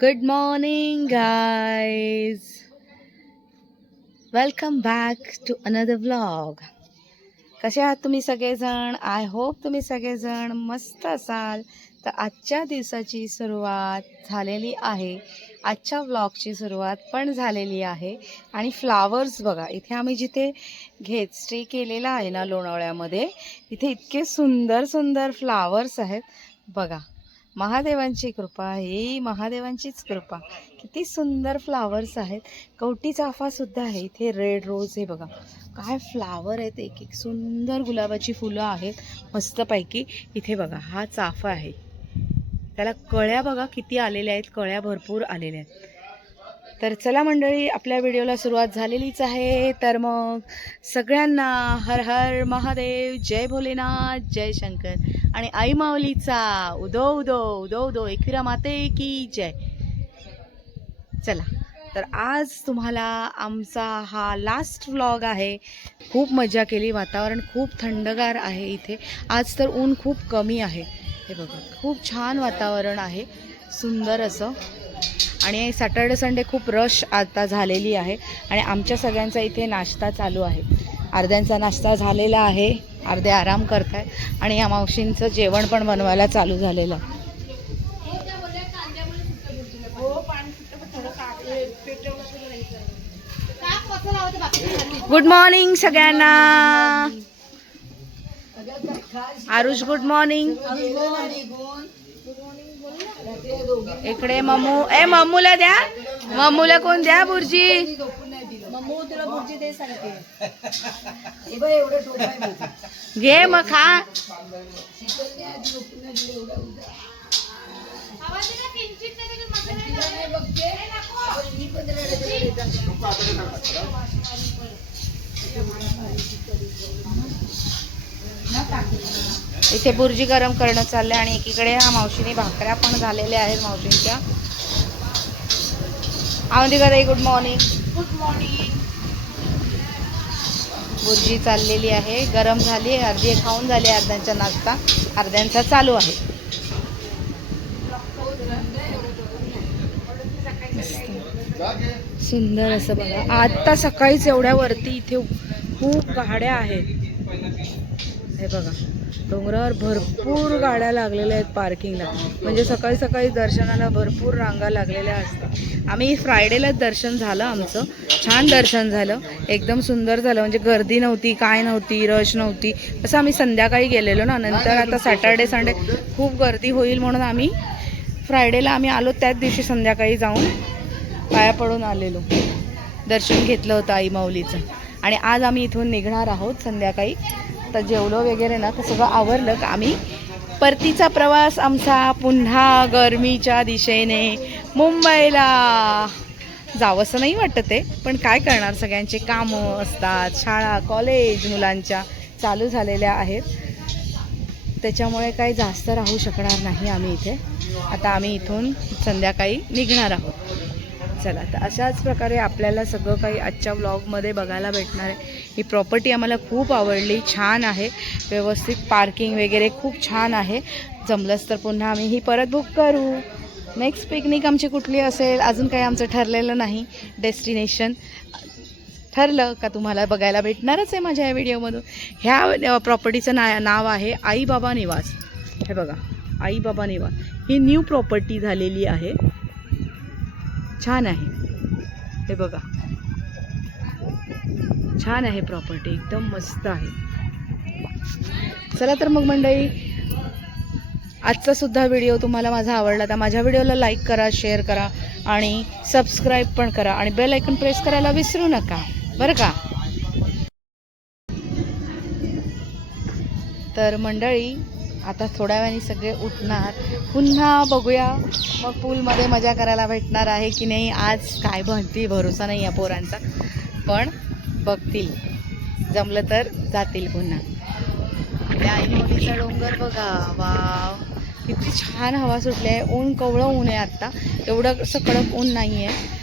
Good morning, guys. Welcome back to another vlog. कसे आहात तुम्ही सगळेजण? आय होप तुम्ही सगळेजण मस्त असाल. तर आजच्या दिवसाची सुरुवात झालेली आहे. आजच्या व्लॉगची सुरुवात पण झालेली आहे. आणि फ्लावर्स बघा, इथे आम्ही जिथे स्टे केलेला आहे ना लोणावळ्यामध्ये, इथे इतके सुंदर सुंदर फ्लावर्स आहेत बघा. महादेवांची कृपा, ही महादेवांचीच कृपा. किती सुंदर फ्लावर्स आहेत. कवटी चाफा सुद्धा आहे इथे. रेड रोज हे बघा काय फ्लावर आहेत. एक एक सुंदर गुलाबाची फुलं आहेत मस्तपैकी. इथे बघा हा चाफा आहे, त्याला कळ्या बघा किती आलेल्या आहेत. कळ्या भरपूर आलेल्या आहेत. तर चला मंडळी, आपल्या व्हिडिओला सुरुवात झालेलीच आहे. तर मग सगळ्यांना हर हर महादेव, जय भोलेनाथ, जय शंकर आणि आई माऊलीचा उदो उदो उदो उदो, एकविरा माते की जय. चला, तर आज तुम्हाला आमचा हा लास्ट व्लॉग आहे. खूप मजा केली. वातावरण खूप थंडगार आहे इथे. आज तर ऊन खूप कमी आहे. हे बघा खूप छान वातावरण आहे, सुंदर असं. आणि सॅटर्डे संडे खूप रश आता झालेली आहे. आणि आमच्या सगळ्यांचा इथे नाश्ता चालू आहे. अर्ध्यांचा नाश्ता झालेला आहे, अर्धे आराम करत आहेत. आणि या मावशींचं जेवण पण बनवायला चालू झालेलं आहे. गुड मॉर्निंग सगळ्यांना. Aarush good morning. इकडे मम्मू, ए मम्मूला द्या. मम्मूला कोण द्या बुर्जी. घे मग खा. इथे बुर्जी गरम करणं चाललंय. आणि एकीकडे हा मावशीने भाकऱ्या पण झालेल्या आहेत मावशींच्या. आवंतिका ताई good morning. Good morning. Bhurji चाललेली आहे, गरम झाली. अर्धी खाऊन झाली, अर्ध्यांचा नाश्ता अर्ध्यांचा चालू आहे. सुंदर असं बघा. आता सकाळीच एवढ्या वरती इथे खूप गाड्या आहेत. हे बघा डोंगरावर भरपूर गाड्या लागलेल्या आहेत पार्किंगला. म्हणजे सकाळी सकाळी दर्शनाला भरपूर रांगा लागलेल्या असतात. आम्ही फ्रायडेलाच दर्शन झालं आमचं. छान दर्शन झालं, एकदम सुंदर झालं. म्हणजे गर्दी नव्हती, काय नव्हती, रश नव्हती. असं आम्ही संध्याकाळी गेलेलो ना. नंतर आता सॅटर्डे संडे खूप गर्दी होईल म्हणून आम्ही फ्रायडेला आलो. त्याच दिवशी संध्याकाळी जाऊन पाया पडून आलेलो, दर्शन घेतलं होतं आई माऊलीचं. आणि आज आम्ही इथून निघणार आहोत संध्याकाळी. तर जेवलो वगैरे ना, तर सगळं आवरलं का आम्ही परतीचा प्रवास आमचा पुन्हा गरमीच्या दिशेने मुंबईला. जावंसं नाही वाटत आहे, पण काय करणार, सगळ्यांचे कामं असतात. शाळा कॉलेज मुलांच्या चालू झालेल्या आहेत, त्याच्यामुळे काही जास्त राहू शकणार नाही आम्ही इथे. आता आम्ही इथून संध्याकाळी निघणार आहोत. चला, तर अशाच प्रकारे आपल्याला सगळं काही आजच्या व्लॉगमध्ये बघायला भेटणार आहे. ही प्रॉपर्टी आम्हाला खूप आवडली, छान आहे, व्यवस्थित पार्किंग वगैरे खूप छान आहे. जमलंच तर पुन्हा आम्ही ही परत बुक करू. नेक्स्ट पिकनिक आमची कुठली असेल अजून काही आमचं ठरलेलं नाही. डेस्टिनेशन ठरलं का तुम्हाला बघायला भेटणारच आहे माझ्या या व्हिडिओमधून. ह्या प्रॉपर्टीचं नाव आहे आई बाबा निवास. हे बघा आई बाबा निवास. ही न्यू प्रॉपर्टी झालेली आहे, छान आहे. हे बघा छान आहे प्रॉपर्टी, एकदम मस्त आहे. चला तर मग मंडळी, आजचा सुद्धा व्हिडिओ तुम्हाला माझा आवडला तर माझ्या व्हिडिओला लाईक करा, शेअर करा आणि सबस्क्राईब पण करा. आणि बेल आयकॉन प्रेस करायला विसरू नका बरं का. तर मंडळी, आता थोड्या वेळाने सगळे उठणार. पुन्हा बघूया मग पूलमध्ये मजा करायला भेटणार आहे की नाही. आज काय बनती भरोसा नाही या पोरांचा, पण बघतील, जमलं तर जातील पुन्हा. त्या आई माऊलीचा डोंगर बघा, वाव किती छान हवा सुटली आहे. ऊन कवळं ऊन आहे आत्ता, एवढं असं कडक ऊन नाही आहे.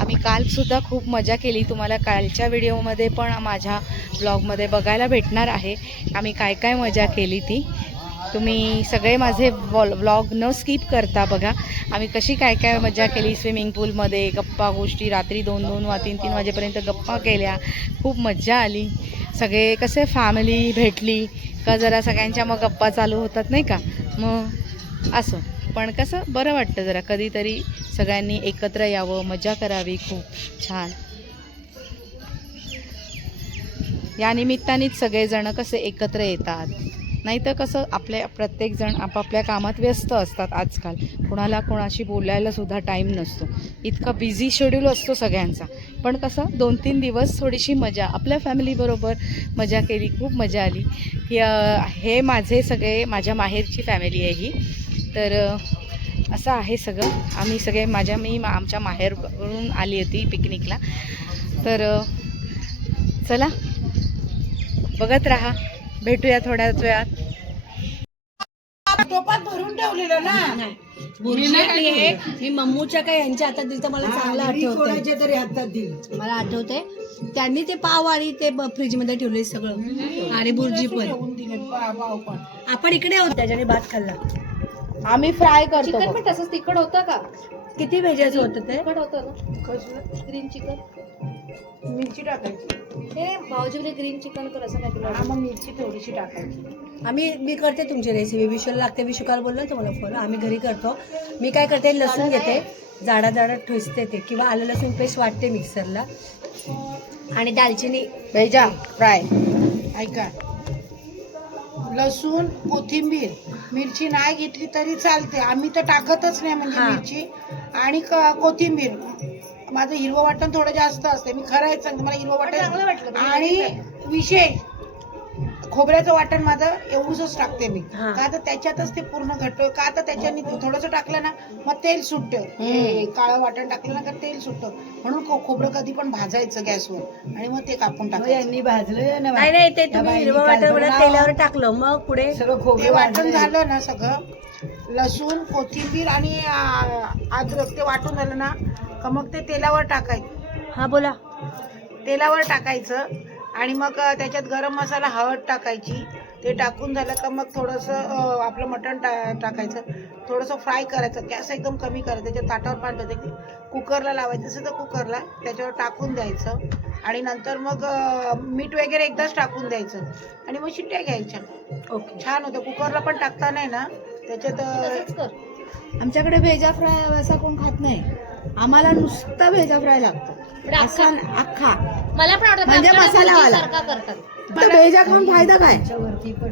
आम्ही कालसुद्धा खूप मजा केली. तुम्हाला कालच्या व्हिडिओमध्ये पण माझ्या ब्लॉगमध्ये बघायला भेटणार आहे आम्ही काय काय मजा केली ती. तुम्ही सगळे माझे व्लॉग न स्किप करता बघा. आम्ही कशी काय काय मजा केली स्विमिंग पूलमध्ये, गप्पा गोष्टी, रात्री 2-2 3-3 वाजेपर्यंत गप्पा केल्या, खूप मज्जा आली. सगळे कसे फॅमिली भेटली का जरा सगळ्यांच्या मग गप्पा चालू होतात नाही का, मग असं. पण कसं बरं वाटतं जरा कधीतरी सगळ्यांनी एकत्र यावं, मजा करावी, खूप छान. या निमित्तानेच सगळेजण कसे एकत्र येतात, नाही तर कसं आपल्या प्रत्येकजण आपापल्या कामात व्यस्त असतात आजकाल. कोणाला कोणाशी बोलायला सुद्धा टाईम नसतो, इतका बिझी शेड्यूल असतो सगळ्यांचा. पण कसं 2-3 दिवस थोडीशी मजा आपल्या फॅमिलीबरोबर मजा केली, खूप मजा आली. हे माझे सगळे माझ्या माहेरची फॅमिली आहे ही. तर असं आहे सगळं. आम्ही सगळे मी आमच्या माहेरवरून आली होती पिकनिकला. तर चला बघत राहा, भेटूया थोड्याच वेळात. टोपात भरून ठेवलेलं ना, मी मम्मूच्या काय यांच्या हातात दिलं तर मला चांगलं आठवतंय. कोणाच्या तरी हातात दिली. मला आठवतंय त्यांनी ते पाव आणि ते फ्रीज मध्ये ठेवले सगळं, आणि बुर्जी पण. ठेवून दिले पाव पण. आपण इकडे होतो त्याच्याने भात खाल्ला. आम्ही फ्राय करतो. चिकन पण तसंच तिखट होतं का? किती व्हेजेस होतं ते? तिखट होतं ना कसलं? Green chicken. मिरची टाकायची. हे भाऊजीकडे ग्रीन चिकन कर असं काय हा, मग मिरची थोडीशी टाकायची. मी करते तुमची रेसिपी. विशूला लागते, विशू काल बोललो तुम्हाला फोन, आम्ही घरी करतो. मी काय करते, लसूण घेते, जाडा जाडा ठेचते ते, किंवा आलं लसूण पेस्ट वाटते मिक्सरला, आणि दालचिनी भेजा फ्राय. ऐका, लसूण, कोथिंबीर, मिरची नाही घेतली तरी चालते, आम्ही तर टाकतच नाही म्हणजे हा. मिरची आणि कोथिंबीर. माझं हिरवं वाटण थोडं जास्त असते, मी खरं सांगते, मला हिरवं वाटण. आणि विशेष खोबऱ्याचं वाटण माझं एवढंच टाकते मी, हा. का तर त्याच्यातच ते पूर्ण घट, का तर त्याच्याने थोडंसं टाकलं ना मग तेल सुटतं. हे काळं वाटण टाकलं ना का तेल सुटतं, म्हणून खोबरं कधी पण भाजायचं गॅसवर आणि मग ते कापून टाकायचं. भाजलं नाही, ते तुम्ही हिरवं वाटण तेलावर टाकलं, मग पुढे ते वाटण झालं ना सगळं, लसूण, कोथिंबीर आणि अद्रक ते वाटून झालं ना का मग ते तेलावर टाकायचं. हा बोला. तेलावर टाकायचं आणि मग त्याच्यात गरम मसाला, हळद टाकायची. ते टाकून झालं का मग थोडंसं आपलं मटण टाकायचं, थोडंसं फ्राय करायचं, गॅस एकदम कमी करायचं. त्याच्यात ताटावर पाणी ठेवायचं, कुकरला लावायचं असेल तर कुकरला त्याच्यावर टाकून द्यायचं, आणि नंतर मग मीठ वगैरे एकदाच टाकून द्यायचं आणि मग शिट्ट्या घ्यायच्या. ओके. छान होतं. कुकरला पण टाकता नाही ना त्याच्यात. तसंच कर. आमच्याकडे भेजा फ्राय असा कोण खात नाही, आम्हाला नुसता भेजा फ्राय लागतो, असा अख्खा. मला पण आवडतं, म्हणजे आमच्याकडे मसालावाला. सारखा करतात. तर भेजा खाऊन फायदा काय?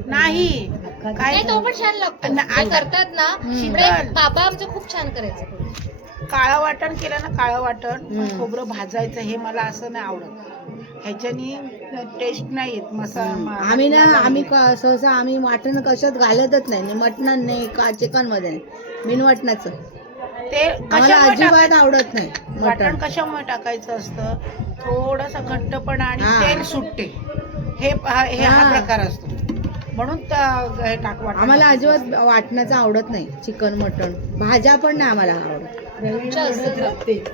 नाही काय नाही, तो पण छान लागतो. आणि जे करतात ना शीतल. बाबा आमचं खूप छान करायचं. काळं वाटण केलं ना, काळं वाटण पण खोबरं भाजायचं, हे मला असं नाही आवडत. ह्याच्यानी टेस्ट नाही येत. आम्ही सहसा आम्ही वाटण कशात घालतच नाही, मटण नाही का चिकन मध्ये नाही, बिन वाटणाचं ते आम्हाला अजिबात आवडत नाही. वाटण कशामुळे टाकायचं असतं, थोडासा घट्टपणा आणि हा. तेल सुटते, हे हा प्रकार असतो, म्हणून हे वाटण आम्हाला अजिबात वाटणाचं आवडत नाही. चिकन, मटण, भाज्या पण नाही आम्हाला आवडत.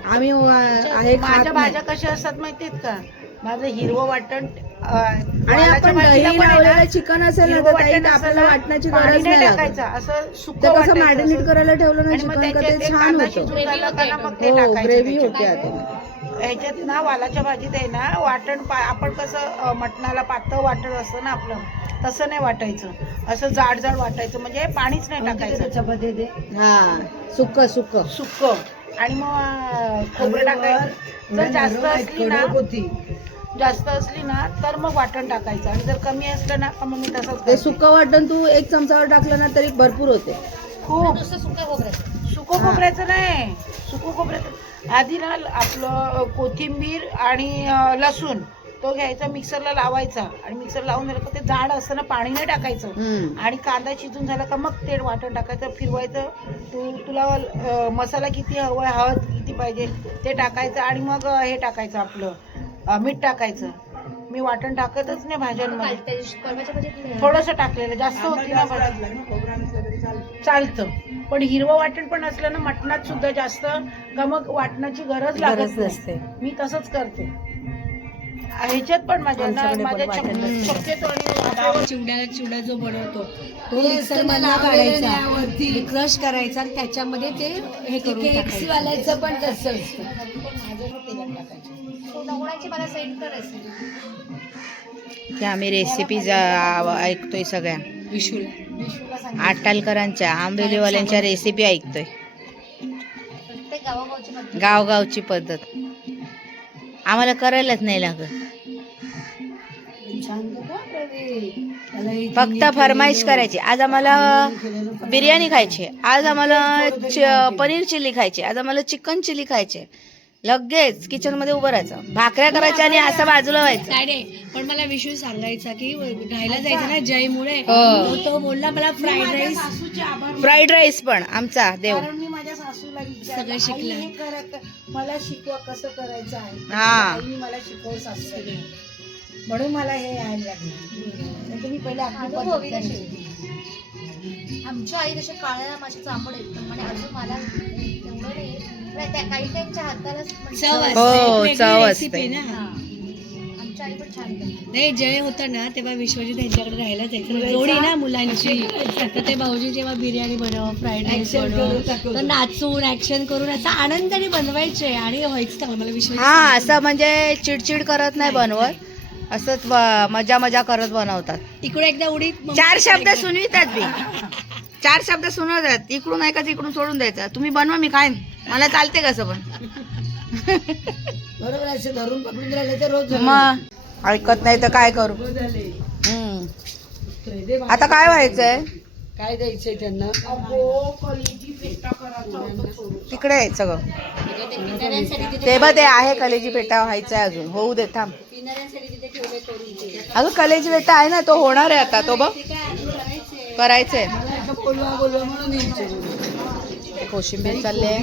आम्ही हे खात माझ्या नाही. भाज्या कशा असतात माहितीत का, माझं हिरवं वाटण आणि आपण दही लावलेलं चिकन असेल ना तर त्यात आपल्याला वाटण्याची गरज नाही लागत. टाकायचं, असं ते सुकं कसं वाटायचं मॅरिनेट असं. करायला ठेवलं ना आणि मग चिकन का त्याच्यात ते एक छान कांदा होतं. शिजून झाला का ना, मग ते हो, टाकायचं ग्रेव्ही त्याच्यात. होते आता. ह्याच्यात ना वालाच्या भाजीत आहे ना वाटण आपण कसं मटणाला पातळ वाटण असतं ना आपलं, तसं नाही वाटायचं, असं जाड जाड वाटायचं, म्हणजे पाणीच नाही टाकायचं. हा, सुक्क सुक्क सुक्क. आणि मग खोबरं टाकायचं. जर जास्त असली ना तर मग वाटण टाकायचं, आणि जर कमी असलं ना तर मग मी तसंच ते करते. सुक्क वाटण तू 1 चमचावर टाकलं ना तरी भरपूर होते. खूप नुसतं सुका खोबऱ्याचं. सुकं खोबऱ्याचं नाही, सुकं खोबऱ्याचं आधी ना आपलं कोथिंबीर आणि लसूण तो घ्यायचा, मिक्सरला लावायचा, आणि मिक्सर लावून झालं का ते जाड असतं ना, पाणी नाही टाकायचं, आणि कांदा शिजून झाला का मग ते वाटण टाकायचं, फिरवायचं. तुला मसाला किती हवा, हळद किती पाहिजे ते टाकायचं, आणि मग हे टाकायचं आपलं मीठ टाकायचं. मी वाटण टाकतच नाही भाज्यांमध्ये, त्या दिवशी परवाच्या भाजीत थोडंसं टाकलेलं, जास्त होती ना चालतं. पण हिरवं वाटण पण असलं ना मटणात सुद्धा जास्त का मग वाटणाची गरज लागत नसते. मी तसंच करते. ह्याच्यात पण माझ्या आमच्याकडे पण माझ्या वाटत असेल. शक्यतो आणि चिवडा जो बनवतो तो मिक्सर मधला काढायचा क्रश करायचा आणि त्याच्यामध्ये ते हे करून टाकायचं. पण तसं असतं. ढोकळ्याची मला सेंड कर रेसिपी. की आम्ही रेसिपीज ऐकतोय सगळ्या विशूला आटालकरांच्या आंबेलीवाल्यांच्या रेसिपी ऐकतोय. प्रत्येक गावागावची पद्धत. गावगावची पद्धत आम्हाला करायलाच नाही लागत. फक्त फरमाईश करायची, आज आम्हाला बिर्याणी खायची, आज आम्हाला पनीर चिल्ली खायची, आज आम्हाला चिकन चिल्ली खायचे. लगेच किचन मध्ये उभं राहायचं, भाकऱ्या करायच्या आणि असं बाजूला व्हायचं. काय नाही, पण मला विशू सांगायचा की राहायला जायचं ना जयमुळे, हो. तो बोलला मला फ्राईड राईस फ्राईड राईस पण आमचा देव. कारण मी माझ्या सासूला विचारलं, सगळं शिकलं. "आई, हे मला शिकवा कसं करायचं आहे." हा. आईने मला शिकवलं सासूला, म्हणून मला हे यायला लागलं. नाही तर मी पहिले आपली अनुभवी पद्धत कशी? आमच्या आई जसे काळ्या माशाचं आंबट येतं म्हणजे अजून मला एवढं नाही येत. पण त्या काही काहींच्या हाताला म्हणजे- चव असते, हो, वेगळी चव recipe असते. ना. हा. आमच्या आई पण छान करते. नाही, जय होता ना तेव्हा विश्वजित यांच्याकडे राहायला जायचं, जोडी ना मुलांची. तर ते भाऊजी जेव्हा बिर्याणी बनव, फ्राईड राईस बनव, तर नाचून ऍक्शन करून असा आनंदाने बनवायचे आणि व्हायचं चांगलं. मला विश्वास हा, असं म्हणजे चिडचिड करत नाही बनवत, असंच मजा मजा करत बनवतात. इकडे एकदा उडी 4 शब्द सुनवितात बी, 4 शब्द सुनवतात. इकडून ऐकायचं, इकडून सोडून द्यायचं. तुम्ही बनवा, मी खाईन, मला चालते कसं पण. बरोबर असे धरून पकडून राहिले तर रोज मग ऐकत नाही तर काय करू. आता काय व्हायचंय, काय द्यायचंय त्यांना? अगो, कलेजी पेटा करायचा होता थोडं. तिकडे आहे सगळं. ते बघ, ते आहे कलेजी पेटा व्हायचाय, अजून होऊ दे, थांब. अगं कलेजी पेटा आहे ना, तो होणार आहे आता, तो बघ करायचंय. बोलवा बोलवा म्हणून यायचं. कोशिंबीर चालले.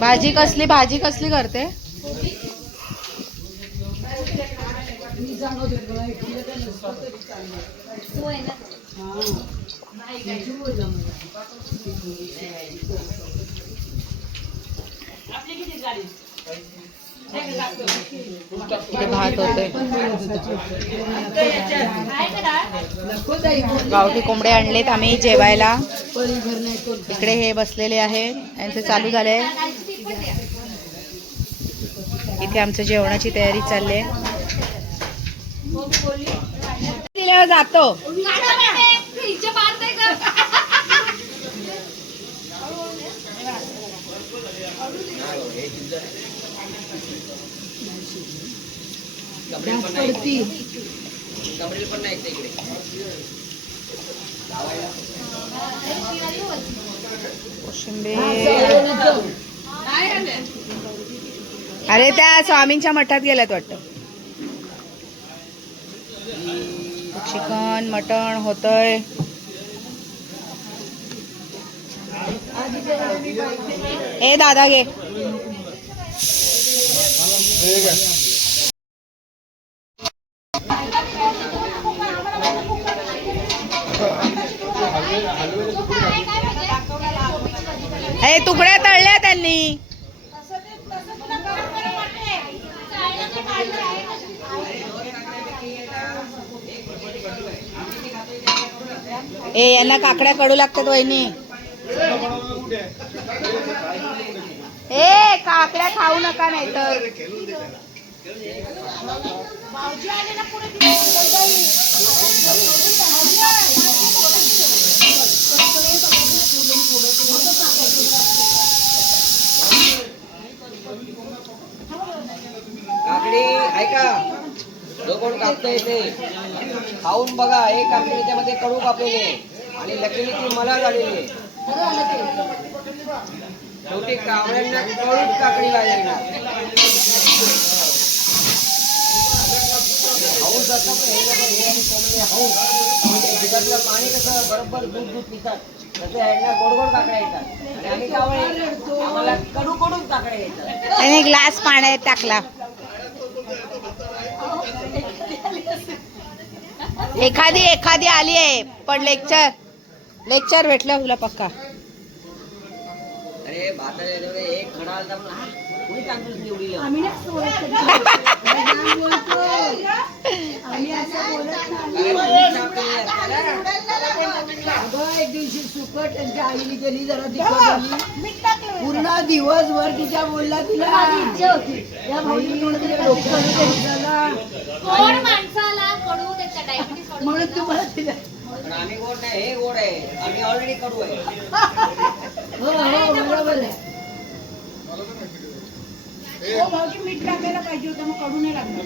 भाजी कसली करते? इथे भात होते, गावठी कोंबडे आणलेत आम्ही जेवायला. इकडे हे बसलेले आहेत, यांचं चालू झालंय. इथे आमचं जेवणाची तयारी चालली आहे. जातो अरे त्या स्वामींच्या मठात गेल्यात वाटतं. चिकन मटण होतंय. ए दादा घे. ए तुकड्या तळल्या त्यांनी. ए यांना काकड्या कडू लागतात वहिनी. ए काकड्या खाऊ नका नाही तर. काकडी ऐका, जो कोण कापतोय ते खाऊन बघा. एक काकडी त्याच्यामध्ये कडू कापलेली आहे आणि लकीली ती मला झालेली आहे. शेवटी कावड्यांना कडूच काकडी लागणार. खाऊन जातात हे लोक, हे आणि कोंबडी खाऊन म्हणजे दुधातलं पाणी कसं बरोबर दूध दूध पितात, तसं यांना गोड गोड काकड्या येतात आणि आम्ही कावळे आम्हाला कडू कडून काकड्या येतात. त्याने ग्लास पाण्यात टाकला. एखादी आली आहे, पण लेक्चर भेटलं तुला पक्का. अरे भाताला एक खडा आला तर कोणी सांगतोस निवडीला? आम्ही नाही असं बोलत कधी. जाम बोलतो. आम्ही असं बोलत नाही. अगं एक दिवशी सुकट त्यांच्या आईने केली जरा तिखट पूर्ण दिवसभर तिच्या बोलला तिला माझी इच्छा होती या भाऊजी गोड माणसाला कडू त्याच्या डायबिटीस म्हणून तुम्हाला तिला पण आम्ही गोड नाही, हे गोड आहे. आम्ही ऑलरेडी कडू आहे. हो हो बरोबर आहे. हो भाऊजी मीठ टाकायला पाहिजे होतं मग कडू नाही लागणार.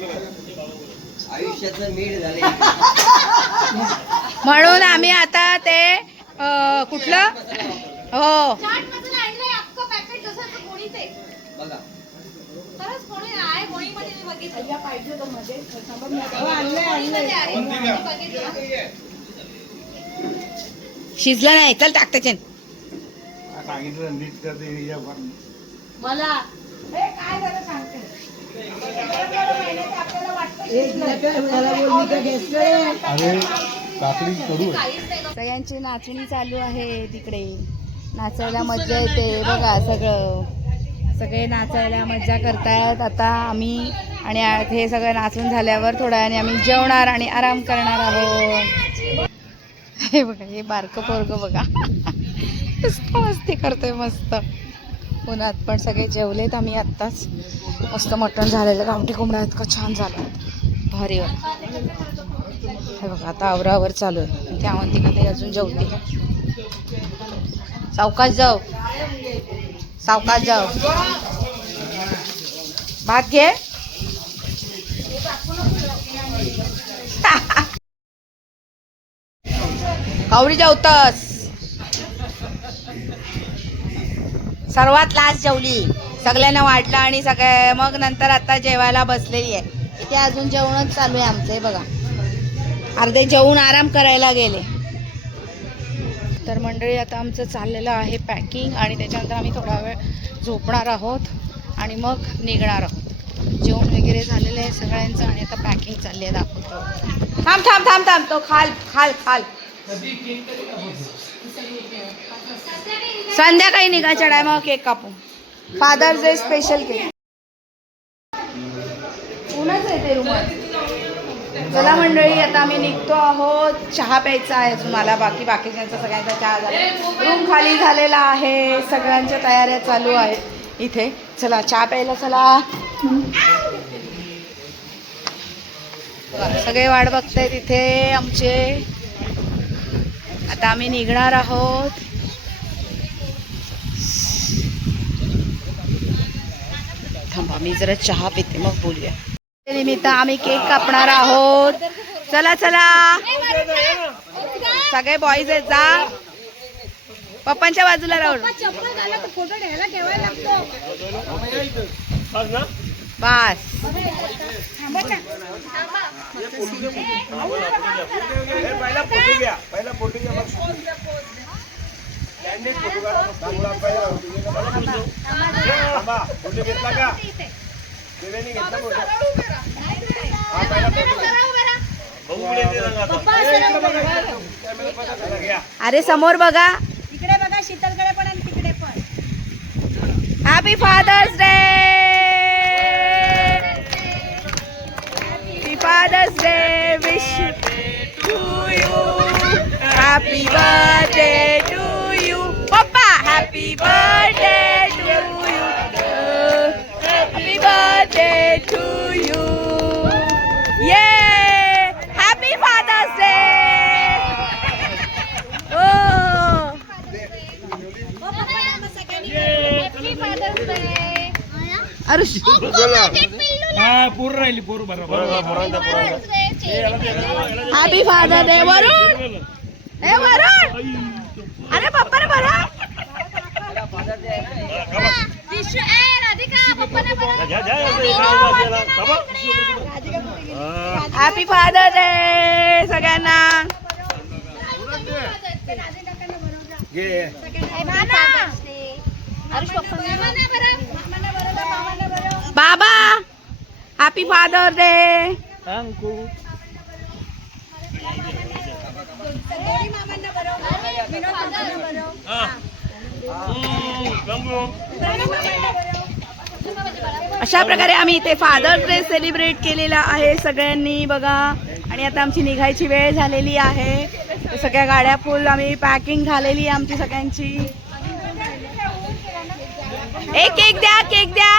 आयुष्याचं मीठ झाले. म्हणून आम्ही आता ते कुठलं हो चाट मसाला आणलाय अख्खं पॅकेट जसं कोणीच आहे बघा खरंच कोणी आहे कोणीमध्ये मी बघितलं पाहिजे होतं मध्ये कोणीमध्ये आहे मी बघितलं शिजलं नाही चल टाक त्याच्यात. सांगितलं नीट करते मला काय झालं सांगते आपल्याला बोलली का गॅस अरे काकडी कडू आहे. काहीच नाही गं. सगळ्यांची नाचणी चालू आहे तिकडे. नाचायला मज्जा येते बघा सगळं. सगळे नाचायला मज्जा करतायत. आता आम्ही आणि हे सगळं नाचून झाल्यावर थोड्या वेळाने आम्ही जेवणार आणि आराम करणार आहोत. हे बघा हे बारकं पोरगं बघा मस्त मस्ती करतोय मस्त उन्हात. पण सगळे जेवलेत आम्ही आत्ताच. मस्त मटण झालेलं. गावठी कोंबडा इतकं छान झालं भारी वाटतं. हे बघा आता आवरावर चालू आहे. त्या म्हणते का ते अजून जेवते. सावकाश जाऊ सावकाश जाऊ. भात घे. कावरी जेवतस. सर्वात लास्ट जेवली. सगळ्यांना वाटलं आणि सगळे मग नंतर आता जेवायला बसलेली आहे. इथे अजून जेवणच चालू आहे आमचं. हे बघा अर्धे जेवून आराम करायला गेले. तर मंडळी आता आमचं चाललेलं आहे पॅकिंग आणि त्याच्यानंतर आम्ही थोडा वेळ झोपणार आहोत आणि मग निघणार आहोत. जेवण वगैरे झालेलं आहे सगळ्यांचं आणि आता पॅकिंग चालली आहे. दाखवतो. थांब थांब थांब थांब तो खाल खाल खाल. संध्याकाळी निघायच्या टायमावर केक कापू. Father's day special cake. ऊनच आहे ते रूमात. चला मंडळी आता आम्ही निघतो आहोत. चहा प्यायचा आहे अजून मला. बाकीच्यांचा सगळ्यांचा चहा झाला. रूम खाली झालेला आहे. सगळ्यांच्या तयाऱ्या चालू आहेत इथे. चला चहा प्यायला चला. सगळे वाट बघतायत इथे आमचे. आता आम्ही निघणार आहोत. थांबा मी जरा चहा पिते मग बोलूया. निमित्त आम्ही केक कापणार आहोत. चला चला सगळे बॉईज आहेत. जा पप्पांच्या बाजूला राहून. फोटो घ्यायला ठेवायला लागतो. बस पहिला फोटो घ्या. पहिला फोटो घ्या मग फोटो घेतला का? देवेनी घेतला फोटो. हा पहिला फोटो घ्या. अरे समोर बघा. तिकडे बघा शीतलकडे पण आणि तिकडे पण. Happy Father's Day. Happy Father's Day. Wish to you. Happy birthday to you. पप्पा happy birthday to you. Happy birthday to you. ये हॅपी फादर्स डे. अरे हा पूर्ण राहिली पूर्ण बरोबर. Happy father day. वरुण ए वरुण अरे पप्पा रे बरा. हॅपी फादर डे सगळ्यांना. बाबा हॅपी फादर डे. अशा प्रकारे आम्ही इथे फादर्स डे सेलिब्रेट केलेला आहे सगळ्यांनी बघा. आणि आता आमची निघायची वेळ झालेली आहे. सगळ्या गाड्या फुल, आम्ही पॅकिंग झालेली आहे आमची सगळ्यांची. एक केक द्या, केक द्या.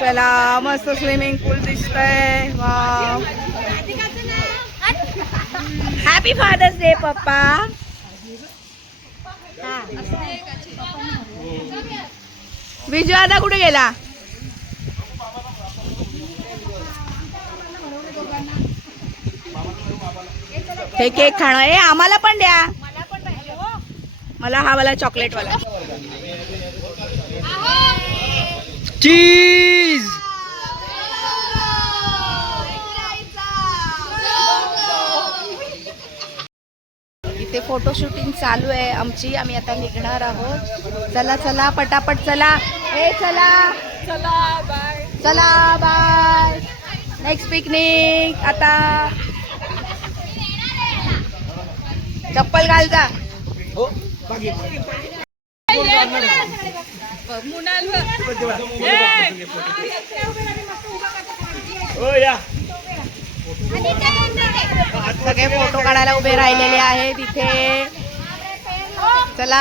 चला मस्त स्विमिंग पूल दिसतंय. वाव, हॅपी फादर्स डे पप्पा. विजू दादा कुठे गेला? हे केक खाणं. ए आम्हाला पण द्या. मला हा वाला चॉकलेट वाला. चीज. इथे फोटो शूटिंग चालू आहे आमची. आम्ही आता निघणार आहोत. चला चला पटापट चला. ए चला चला बाय. चला बाय. नेक्स्ट पिकनिक आता. चप्पल घाल जा. सगळे फोटो काढायला उभे राहिलेले आहेत इथे. चला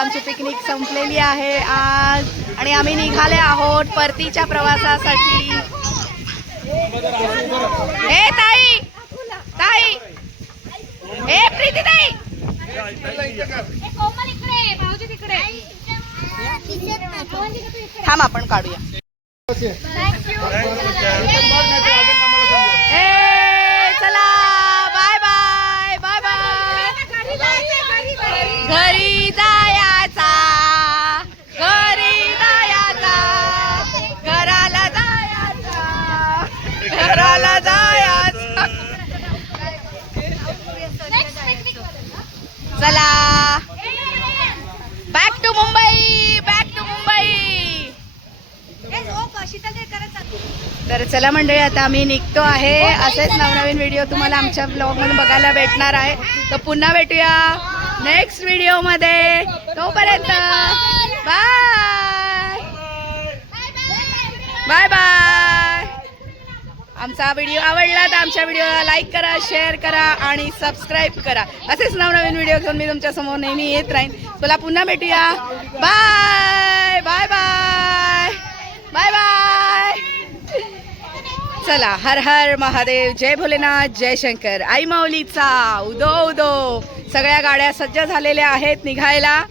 आमची पिकनिक संपलेली आहे आज आणि आम्ही निघाले आहोत परतीच्या प्रवासासाठी. ए ताई, ताई, ए प्रीती ताई, थांब आपण काढूया. ए चला बाय बाय बाय बाय. घरी जायचा, घरी जायचा, घराला जायचा, घराला जायचा. चला back to Mumbai, back to Mumbai. तर चला मंडळी आता आम्ही निघतो आहे. असेच नवनवीन व्हिडिओ तुम्हाला आमच्या ब्लॉगमध्ये बघायला भेटणार आहे. तर पुन्हा भेटूया नेक्स्ट व्हिडिओमध्ये. तोपर्यंत बाय बाय बाय. आमचा व्हिडिओ आवडला तर आमच्या व्हिडिओला लाईक करा, शेअर करा आणि सबस्क्राईब करा. असेच नवनवीन व्हिडिओ घेऊन मी तुमच्या समोर नेहमी येत राहीन. चला पुन्हा भेटूया. Bye bye bye bye bye. चला हर हर महादेव, जय भोलेनाथ, जय शंकर. आई माऊलीचा उदो उदो. सगळ्या गाड्या सज्ज झालेल्या आहेत निघायला.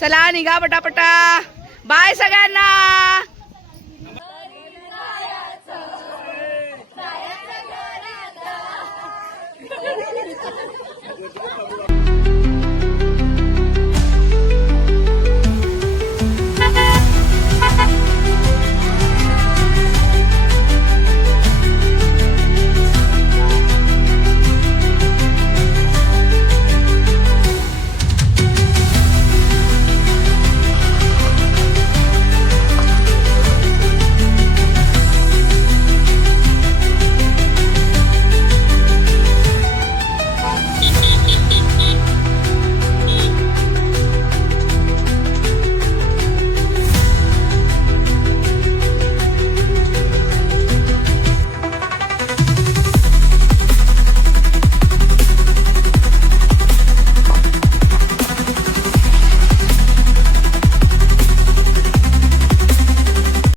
चला निघा पटापटा. बाय सगळ्यांना.